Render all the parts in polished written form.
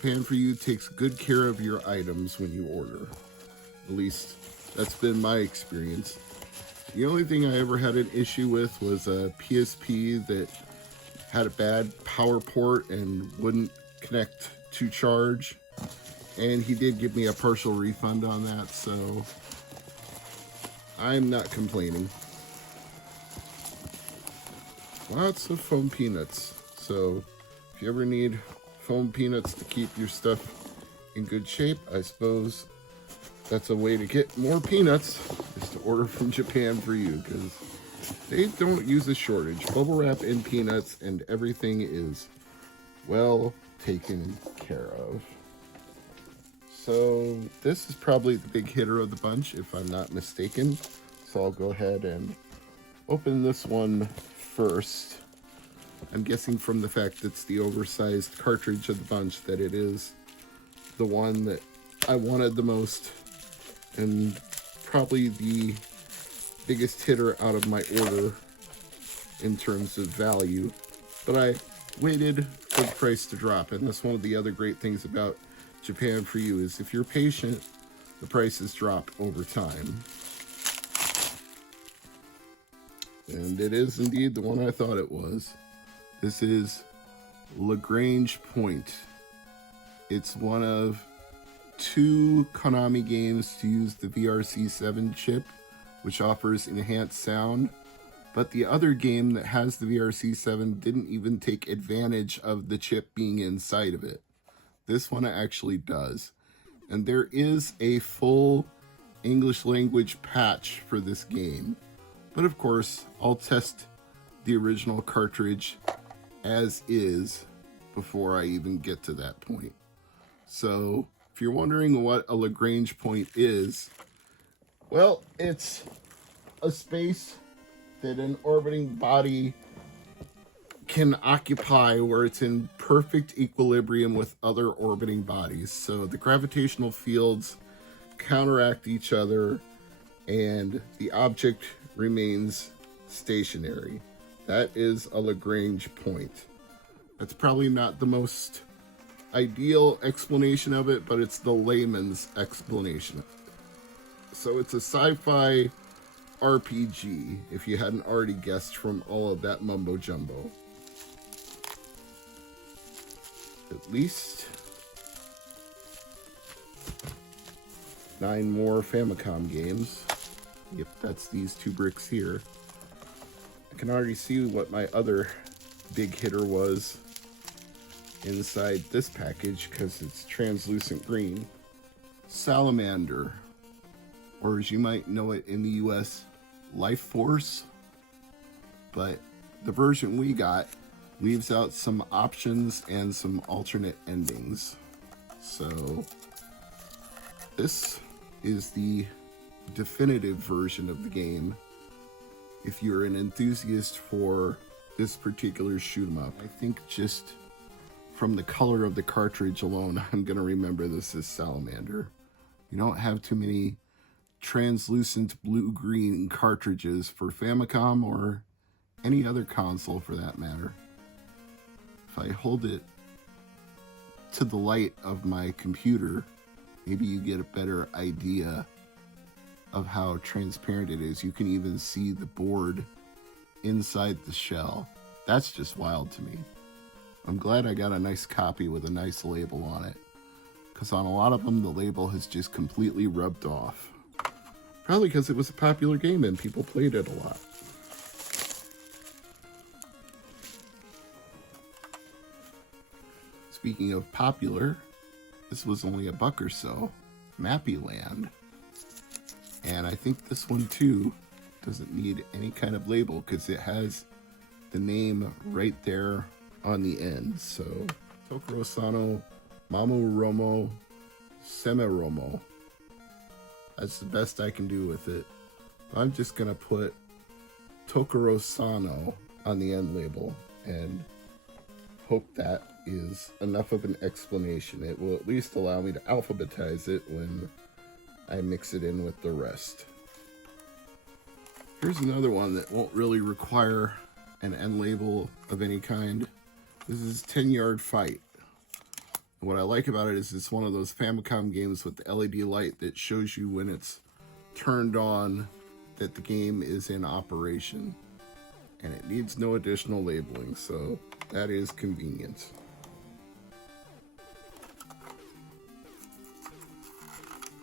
Japan For You takes good care of your items when you order. At least that's been my experience. The only thing I ever had an issue with was a PSP that had a bad power port and wouldn't connect to charge. And he did give me a partial refund on that, so I'm not complaining. Lots of foam peanuts. So if you ever need foam peanuts to keep your stuff in good shape, I suppose that's a way to get more peanuts, is to order from Japan For You, because they don't use a shortage. Bubble wrap and peanuts and everything is well taken care of. So this is probably the big hitter of the bunch, if I'm not mistaken. So I'll go ahead and open this one first. I'm guessing from the fact it's the oversized cartridge of the bunch that it is the one that I wanted the most, and probably the biggest hitter out of my order in terms of value. But I waited for the price to drop, and that's one of the other great things about Japan For You, is if you're patient, the prices drop over time. And it is indeed the one I thought it was. This is Lagrange Point. It's one of 2 Konami games to use the VRC7 chip, which offers enhanced sound. But the other game that has the VRC7 didn't even take advantage of the chip being inside of it. This one actually does. And there is a full English language patch for this game. But of course, I'll test the original cartridge as is before I even get to that point. So if you're wondering what a Lagrange point is, well, it's a space that an orbiting body can occupy where it's in perfect equilibrium with other orbiting bodies. So the gravitational fields counteract each other and the object remains stationary. That is a Lagrange point. That's probably not the most ideal explanation of it, but it's the layman's explanation. So it's a sci-fi RPG, if you hadn't already guessed from all of that mumbo jumbo. At least 9 more Famicom games. Yep, that's these 2 bricks here. I can already see what my other big hitter was inside this package because it's translucent green. Salamander, or as you might know it in the US, Life Force. But the version we got leaves out some options and some alternate endings. So this is the definitive version of the game if you're an enthusiast for this particular shoot 'em up. I think just from the color of the cartridge alone, I'm gonna remember this as Salamander. You don't have too many translucent blue-green cartridges for Famicom or any other console for that matter. If I hold it to the light of my computer, maybe you get a better idea of how transparent it is. You can even see the board inside the shell. That's just wild to me. I'm glad I got a nice copy with a nice label on it, because on a lot of them the label has just completely rubbed off. Probably because it was a popular game and people played it a lot. Speaking of popular, this was only $1 or so. Mappy Land. And I think this one too doesn't need any kind of label because it has the name right there on the end. So Tokoro Sano Mamu Romo Semeromo. That's the best I can do with it. I'm just gonna put Tokoro Sano on the end label and hope that is enough of an explanation. It will at least allow me to alphabetize it when I mix it in with the rest. Here's another one that won't really require an end label of any kind. This is 10 Yard Fight. What I like about it is it's one of those Famicom games with the LED light that shows you when it's turned on that the game is in operation. And it needs no additional labeling, so that is convenient.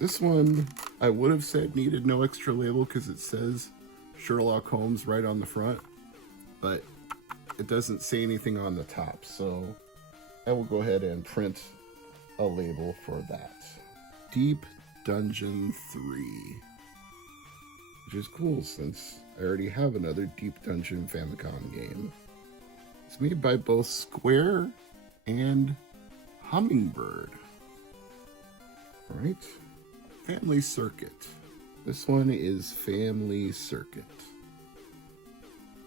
This one, I would have said needed no extra label because it says Sherlock Holmes right on the front, but it doesn't say anything on the top, so I will go ahead and print a label for that. Deep Dungeon 3, which is cool since I already have another Deep Dungeon Famicom game. It's made by both Square and Hummingbird. Alright, Family Circuit. This one is Family Circuit.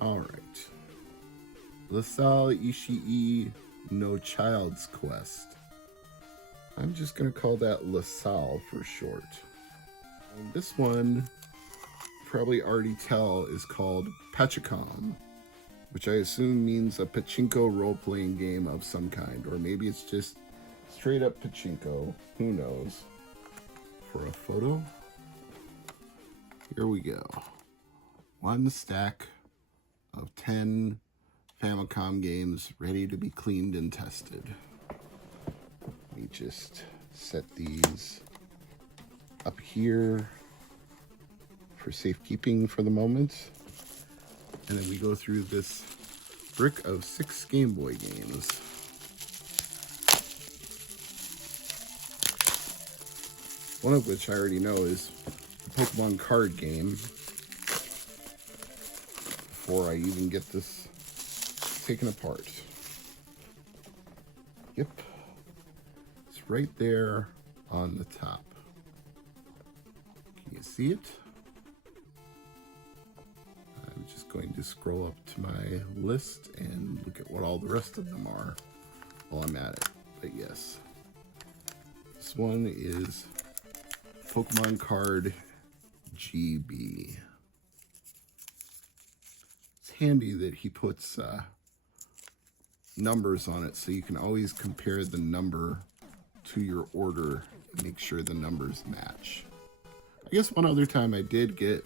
Alright. LaSalle Ishii No Child's Quest. I'm just going to call that LaSalle for short. And this one, probably already tell, is called Pachacom, which I assume means a pachinko role-playing game of some kind, or maybe it's just straight up pachinko, who knows. For a photo, here we go. One stack of 10 Famicom games ready to be cleaned and tested. Let me just set these up here for safekeeping for the moment. And then we go through this brick of 6 Game Boy games. One of which I already know is the Pokemon card game. Before I even get this taken apart. Yep. It's right there on the top. Can you see it? I'm just going to scroll up to my list and look at what all the rest of them are while I'm at it. But yes. This one is Pokemon Card GB. It's handy that he puts numbers on it so you can always compare the number to your order and make sure the numbers match. I guess one other time I did get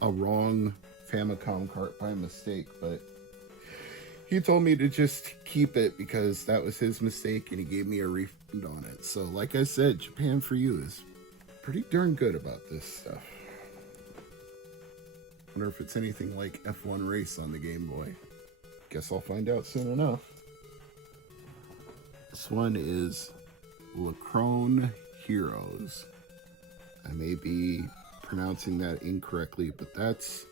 a wrong Famicom cart by mistake, but he told me to just keep it because that was his mistake and he gave me a refund on it. So like I said, Japan for You is pretty darn good about this stuff. Wonder if it's anything like F1 Race on the Game Boy. Guess I'll find out soon enough. This one is Lacrone Heroes. I may be pronouncing that incorrectly, but that's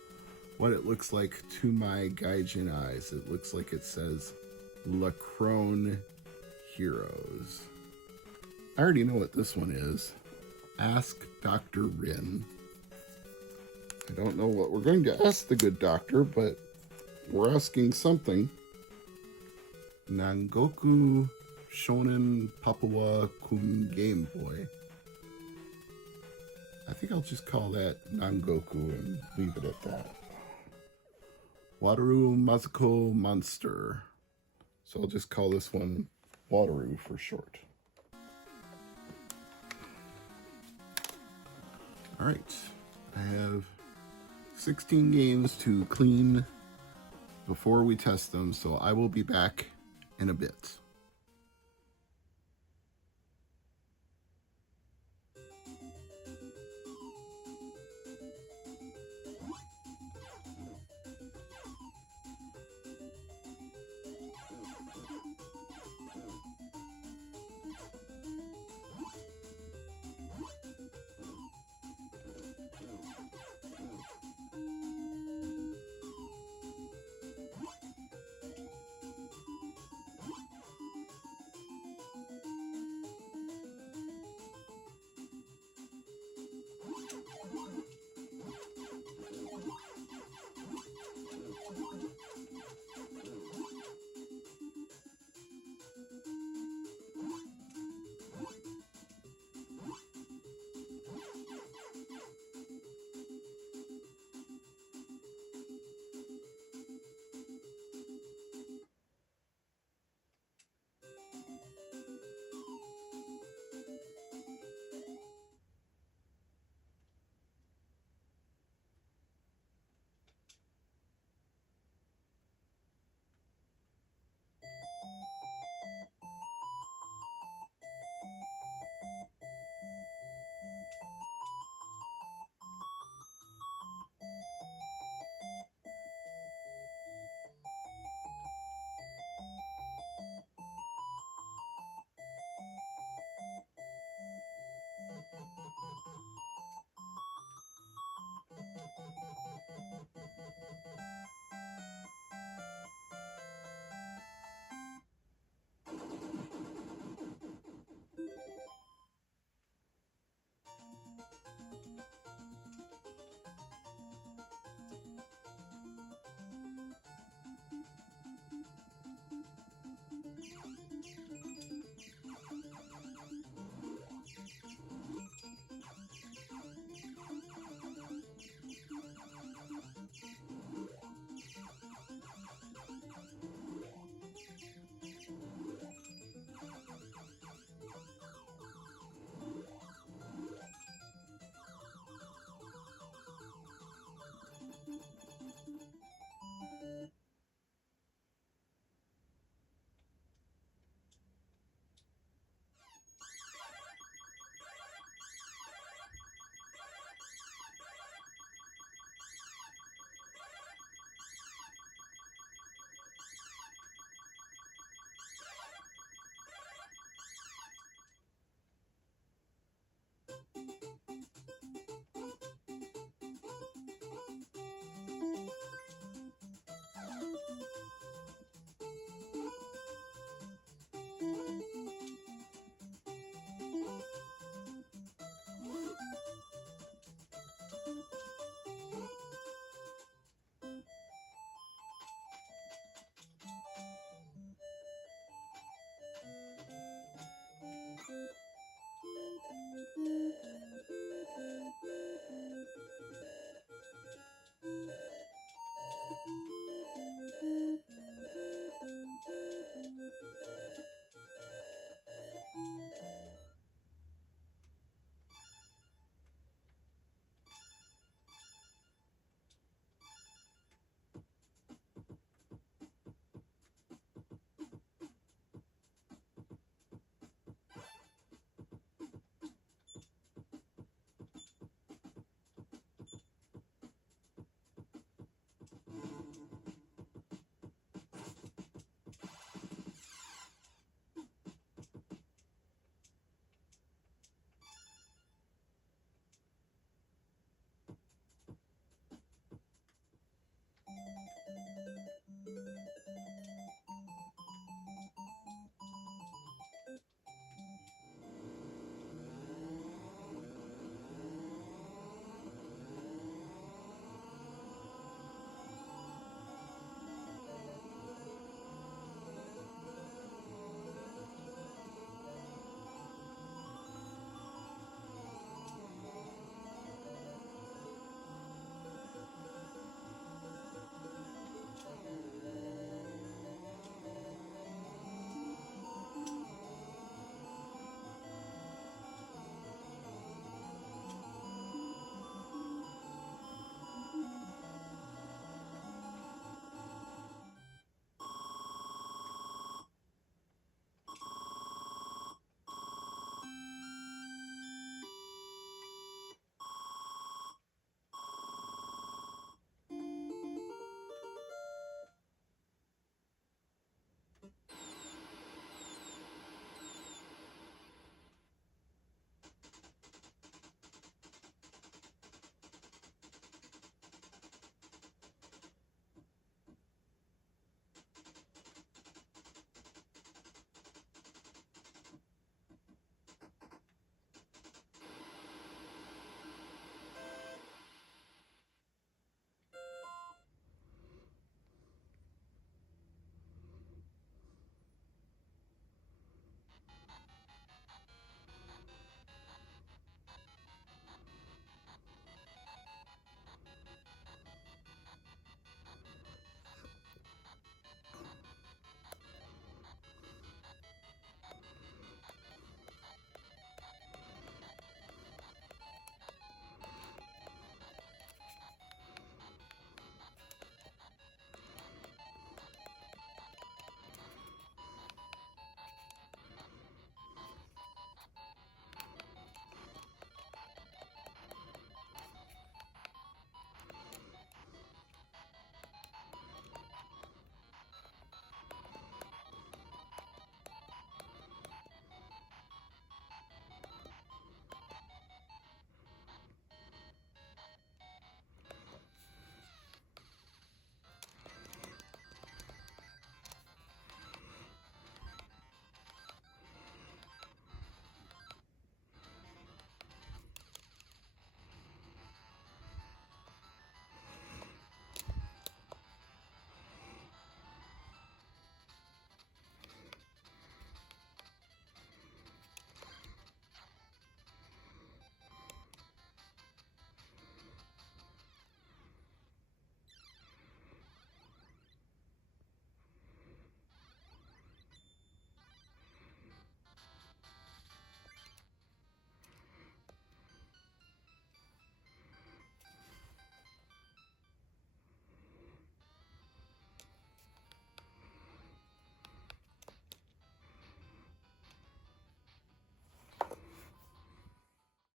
what it looks like to my Gaijin eyes. It looks like it says Lacrone Heroes. I already know what this one is. Ask Dr. Rin. I don't know what we're going to ask the good doctor, but we're asking something. Nangoku Shonen Papua Kun Game Boy. I think I'll just call that Nangoku and leave it at that. Wataru Mazuko Monster. So I'll just call this one Wataru for short. Alright, I have 16 games to clean before we test them, so I will be back in a bit.